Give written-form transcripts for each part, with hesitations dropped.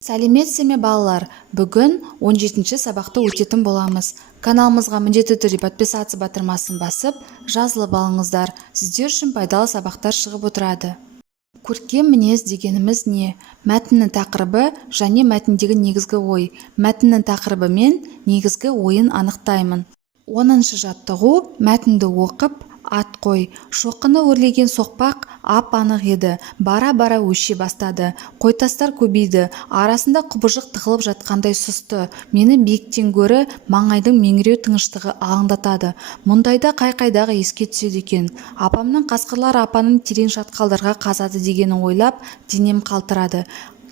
Сәлеметсіз ме балалар? Бүгін 17-ші сабақты өтетін боламыз. Каналымызға міндетті түрде подписаться батырмасын басып, жазылып алыңыздар. Сіздер үшін пайдалы сабақтар шығып отырады. Көркем мінез дегеніміз не? Мәтіннің тақырыбы және мәтіндегі негізгі ой. Мәтіннің тақырыбы мен негізгі ойын анықтаймын. 10-шы жаттығу: мәтінді оқып, ат қой. Шоқыны өрлеген соқпақ ап-анық еді. Бара-бара өше бастады. Қойтастар көбейді. Арасында құбыжық тығылып жатқандай сұсты. Мені биіктен гөрі маңайдың меңіреу тыныштығы алаңдатады. Мұндайда қай-қайдағы еске түседі екен. Апамның қасқырлар апаның терең шатқалдарға қазады дегенін ойлап, денем қалтырады.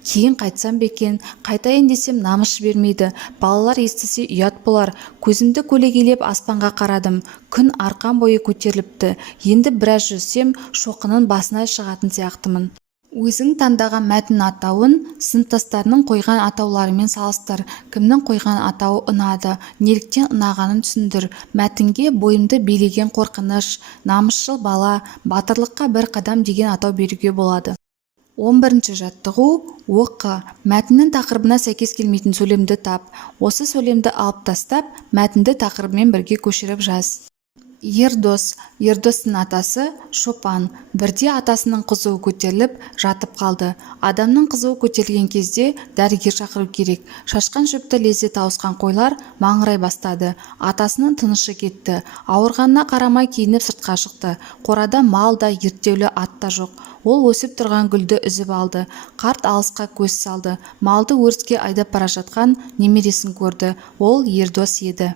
Кейін қайтсам бекен, қайтайын десем намыс жібермейді. Балалар естісе ұят болар. Көзімді көлегейлеп аспанға қарадым. Күн арқан бойы көтеріліпті. Енді біраз жүрсем, шоқының басына шығатын сияқтымын. Өзің таңдаған мәтін атауын сыныптастарының қойған атауларымен салыстыр. Кімнің қойған атауы ұнады, неліктен ұнағанын түсіндір. Мәтінге бойымды билеген қорқыныш, намысшыл бала, батырлыққа бір қадам деген атау беруге болады. 11-ші жаттығу: оқы. Мәтіннің тақырыбына сәйкес келмейтін сөйлемді тап. Осы сөйлемді алып тастап, мәтінді тақырыбымен бірге көшіріп жаз. Ердос. Ердостың атасы Шопан. Бірде атасының қызуы көтеріліп жатып қалды. Адамның қызуы көтерілген кезде дәрігер шақыру керек. Шашқан шөпті лезде тауысқан қойлар маңырай бастады. Атасының тынышы кетті. Ауырғанына қарамай киініп сыртқа шықты. Қорада мал да, ерттеулі ат та жоқ. Ол өсіп тұрған гүлді үзіп алды. Қарт алысқа көз салды. Малды өріске айдап бара жатқан немересін көрді. Ол Ердос еді.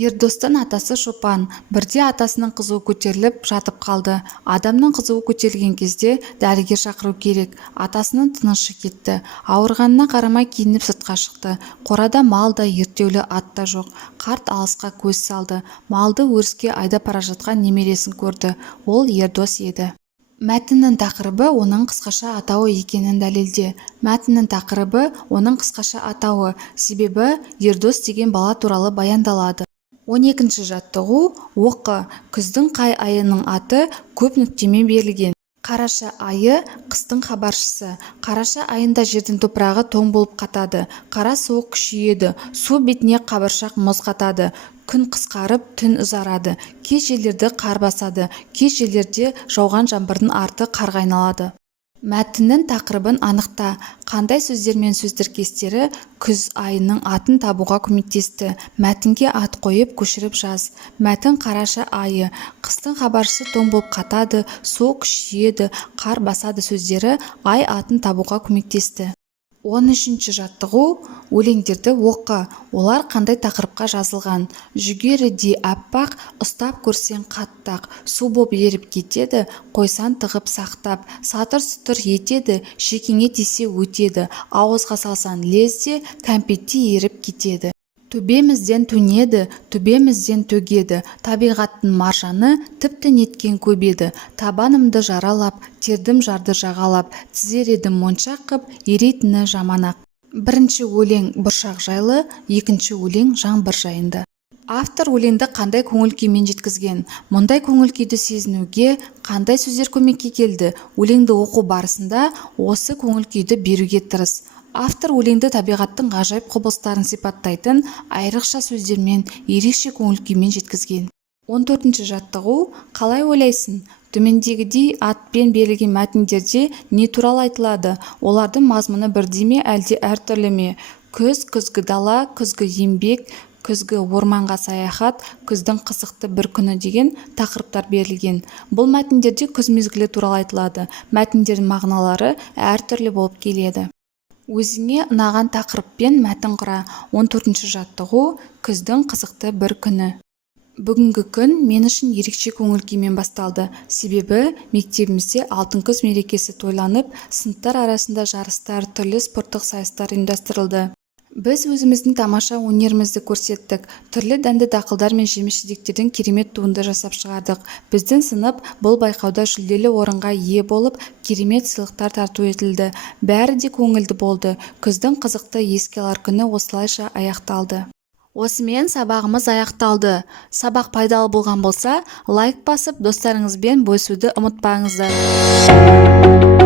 Ердостың атасы Шопан. Бірде атасының қызуы көтеріліп жатып қалды. Адамның қызуы көтерілген кезде дәрігер шақыру керек. Атасының тынышы кетті. Ауырғанына қарамай киініп сыртқа шықты. Қорада мал да, ерттеулі ат та жоқ. Қарт алысқа көз салды. Малды өріске айдап бара жатқан немересін көрді. Ол Ердос еді. Мәтіннің тақырыбы оның қысқаша атауы екенін дәлелде. Мәтіннің тақырыбы оның қысқаша атауы, себебі Ердос деген бала туралы баяндалады. 12-ші жаттығу: оқы. Күздің қай айының аты көп нүктемен берілген. Қараша айы қыстың хабаршысы. Қараша айында жердің топырағы тоң болып қатады. Қара суық күшейеді. Су бетіне қабыршақ мұз қатады. Күн қысқарып, түн ұзарады. Кей жерлерді қар басады. Кей жерлерде жауған жаңбырдың арты қарға айналады. Мәтіннің тақырыбын анықта. Қандай сөздер мен сөз тіркестері күз айының атын табуға көмектесті? Мәтінге ат қойып көшіріп жаз. Мәтін: қараша айы. Қыстың хабаршысы тоң болып қатады, суық күшейеді, қар басады сөздері ай атын табуға көмектесті. 13-ші жаттығу: өлеңдерді оқы. Олар қандай тақырыпқа жазылған? Жүгеріде аппақ, ұстап көрсең қаттақ. Су боп еріп кетеді, қойсан тығып сақтап. Сатыр-сұтыр етеді, шекеңе тисе өтеді. Ауызға салсан лезде, кәмпетте еріп кетеді. Төбемізден төнеді, төбемізден төгеді. Табиғаттың маржаны тіпті неткен көп еді. Табанымды жаралап, тердім жарды жағалап. Тізер едім моншақ қып, ерейтіні жаманақ. Бірінші өлең бұршақ жайлы, екінші өлең жаңбыр жайында. Автор өлеңді қандай көңіл күймен жеткізген? Мұндай көңіл күйді сезінуге қандай сөздер көмекке келді? Өлеңді оқу барысында осы көңіл күйді беруге тырыс. Автор өлеңді табиғаттың ғажайып құбылыстарын сипаттайтын айрықша сөздермен, ерекше көңіл күймен жеткізген. 14-ші жаттығу: қалай ойлайсың? Төмендегідей атпен берілген мәтіндерде не туралы айтылады? Олардың мазмұны бірдей ме, әлде әртүрлі ме? Күз, күзгі дала, күзгі еңбек, күзгі орманға саяхат, күздің қызықты бір күні деген тақырыптар берілген. Бұл мәтіндерде күз мезгілі туралы айтылады. Мәтіндердің мағыналары әртүрлі болып келеді. Өзіңе ұнаған тақырыппен мәтін құра. 14-ші жаттығу: күздің қызықты бір күні. Бүгінгі күн мен үшін ерекше көңіл күймен басталды. Себебі мектебімізде алтын күз мерекесі тойланып, сыныптар арасында жарыстар, түрлі спорттық сайыстар ұйымдастырылды. Біз өзіміздің тамаша өнерімізді көрсеттік. Түрлі дәнді дақылдар мен жеміс-жидектерден керемет туынды жасап шығардық. Біздің сынып бұл байқауда жүлделі орынға ие болып, керемет сыйлықтар тарту етілді. Бәрі де көңілді болды. Күздің қызықты еске алар күні осылайша аяқталды. Осымен сабағымыз аяқталды. Сабақ пайдалы болған болса, лайк басып, достарыңызбен бөлісуді ұмытпаңыздар.